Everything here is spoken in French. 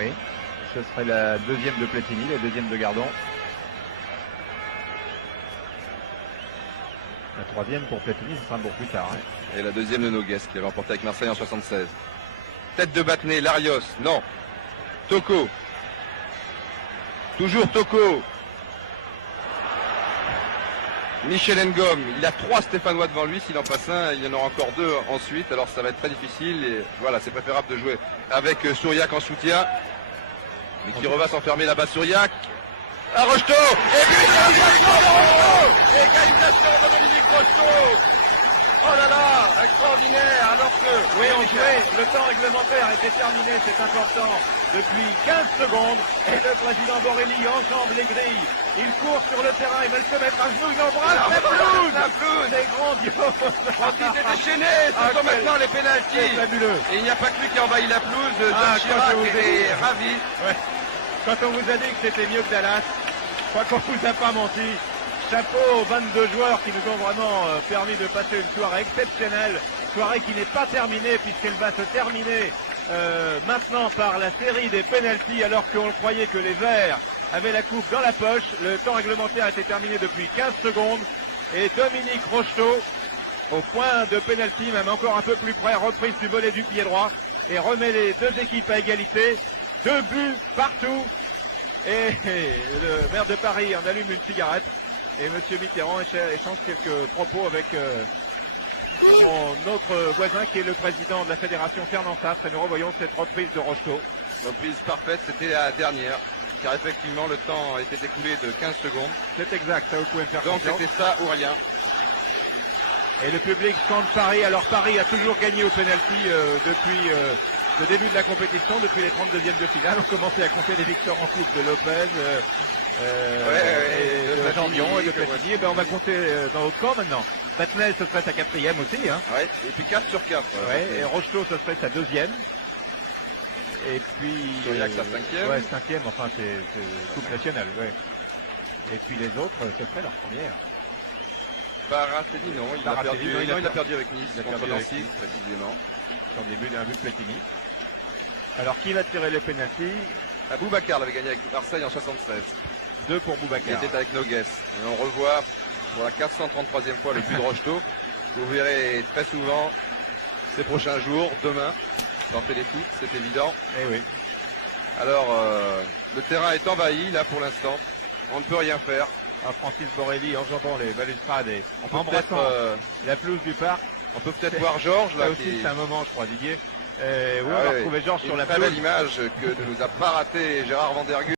Oui. Ce serait la deuxième de Platini, la deuxième de Gardon. La troisième pour Platini, ce sera pour plus tard. Hein. Et la deuxième de Nogues qui avait remporté avec Marseille en 76. Tête de Battenet, Larios, non. Tocco. Toujours Tocco. Michel Ngom, il a 3 Stéphanois devant lui, s'il en passe un, il y en aura encore 2 ensuite, alors ça va être très difficile et voilà, c'est préférable de jouer avec Souriac en soutien. Mais qui va s'enfermer là-bas, Souriac. À Rocheteau. Et puis égalisation de Rocheteau. Égalisation de Dominique Rocheteau. Oh là là, extraordinaire, alors que... Oui, on jouait, le temps réglementaire était terminé, c'est important, depuis 15 secondes, et le président Borelli enjambe les grilles. Il court sur le terrain, il va se mettre à genoux, il embrasse la pelouse, c'est grandiose. Francis est déchaîné, ce sont maintenant les pénaltys. C'est fabuleux. Et il n'y a pas que lui qui envahit la pelouse, Jacques Chirac est ravi. Ouais. Quand on vous a dit que c'était mieux que Dallas, je crois qu'on vous a pas menti. Chapeau aux 22 joueurs qui nous ont vraiment permis de passer une soirée exceptionnelle, soirée qui n'est pas terminée puisqu'elle va se terminer maintenant par la série des pénaltys alors qu'on croyait que les Verts avaient la coupe dans la poche. Le temps réglementaire était terminé depuis 15 secondes et Dominique Rocheteau, au point de pénalty, même encore un peu plus près, reprise du volet du pied droit et remet les deux équipes à égalité. 2 buts partout et le maire de Paris en allume une cigarette. Et M. Mitterrand échange quelques propos avec son autre voisin qui est le président de la fédération Fernand Saffre. Et nous revoyons cette reprise de Rocheteau. Reprise parfaite, c'était la dernière. Car effectivement, le temps était écoulé de 15 secondes. C'est exact, ça vous pouvez me faire Donc confiance. c'était ça ou rien. Et le public scande Paris. Alors Paris a toujours gagné au penalty depuis le début de la compétition, depuis les 32e de finale. On commençait à compter les victoires en coupe de Lopez, de Jean-Dion et de Platini. On va compter dans l'autre camp maintenant. Battenel, ce serait sa 4e aussi. Hein. Ouais. Et puis 4 sur 4. Et Rocheteau, ce serait sa 2e. Et puis... Souriac, sa 5e. Ouais, 5e, enfin c'est coupe nationale. Ouais. Et puis les autres, ce serait leur première. Baratelli, non, il a perdu avec Nice, il a contre perdu avec Nancy, Nice. précisément. Sur le début d'un but de Platini. Alors qui va tirer les pénaltys? Boubacar l'avait gagné avec Marseille en 76. 2 pour Il Boubacar. était avec Nogues. Et on revoit pour la 433e fois le but de Rocheteau. Vous verrez très souvent ces prochains jours, demain, dans Téléfoot, c'est évident. Eh oui. Alors, le terrain est envahi là pour l'instant. On ne peut rien faire. Francis Borelli enjambant les balustrades et On peut embrassant peut-être la pelouse du parc. voir Georges là Là aussi, qui... c'est un moment, je crois, Didier. Oui, Ah on va oui. retrouver Georges sur Une la très pelouse. belle image que ne nous a pas raté Gérard Vandergut.